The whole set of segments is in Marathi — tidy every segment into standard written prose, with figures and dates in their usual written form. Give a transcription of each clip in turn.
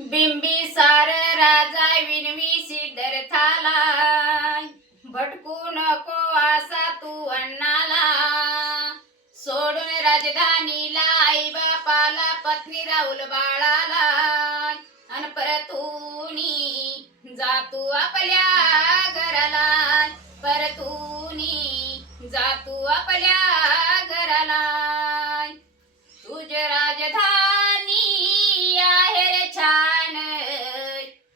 बिंबिसार राजा विनवी सिद्धर्थाला, भटकू नको असा तू अण्णाला. सोडून राजधानीला आई बापाला, पत्नी राहुल बाळाला, अन परतूनी जातू आपल्या घराला. परतूनी जातू आपल्या घराला. तुझ राजधानी आहे रे छान,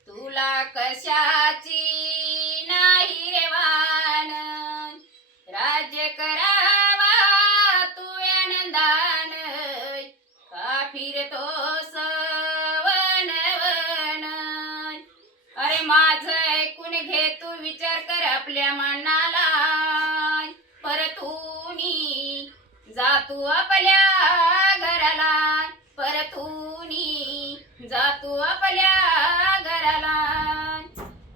तुला कशाची नाही रे वान. राज्य करावा तू आनंदान, का फिरतोस वन वन. अरे माझं ऐकून घे तू, विचार कर आपल्या मनाला. परतूनी जातू आपल्या घराला. परतूनी जातू आपल्या घराला.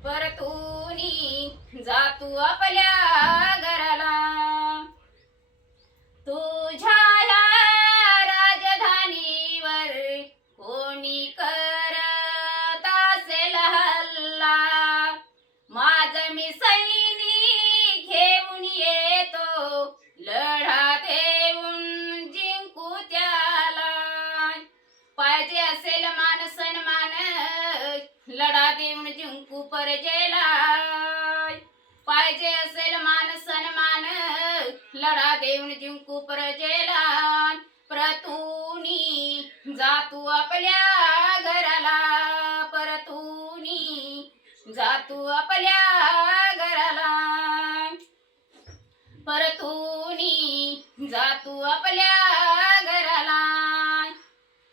परतूनी जातू आपल्या घराला. तुझ्या या राजधानीवर कोणी करत असेल हल्ला, माझं मी सैनिक घेऊन येतो, लढा देऊन जिंकू त्याला. पाहिजे असेल मान सन्मान, लढा देऊन जिंकू परजेला. पाहिजे असेल मान सन्मान, लढा देऊन जिंकू परजेला. परतूनी जातू आपल्या घराला. परतूनी जातू आपल्या घराला. परतूनी जातू आपल्या घराला.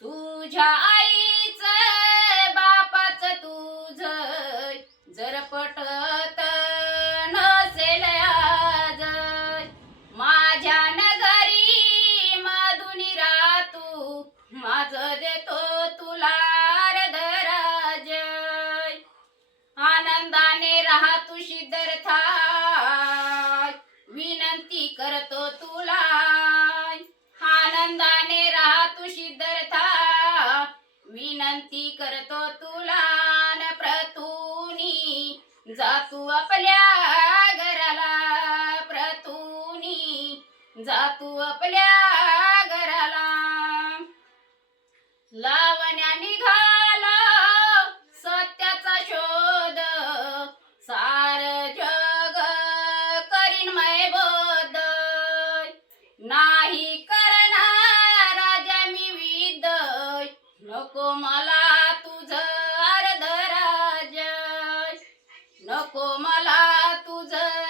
तुझ्या आईचं बापाचं तुझं जर पटत नसेल आज, माझ्या नगरी मधुनी रातू, माझं देतो तुला अर्धराज. आनंदाने राहा तू सिद्धर्था, विनंती करतो तुला. आनंदाने राहा तू सिद्धर्था, विनंती करतो तुला. न प्रतूनी जातू आपल्या घराला. प्रतूनी जातू आपल्या घराला. लावण्या निघाला सत्याचा शोध, सार जग करीन मै बोध. नाही करणार राजा मी विद, नको मला तुझं अर्धराज. नको मला तुझं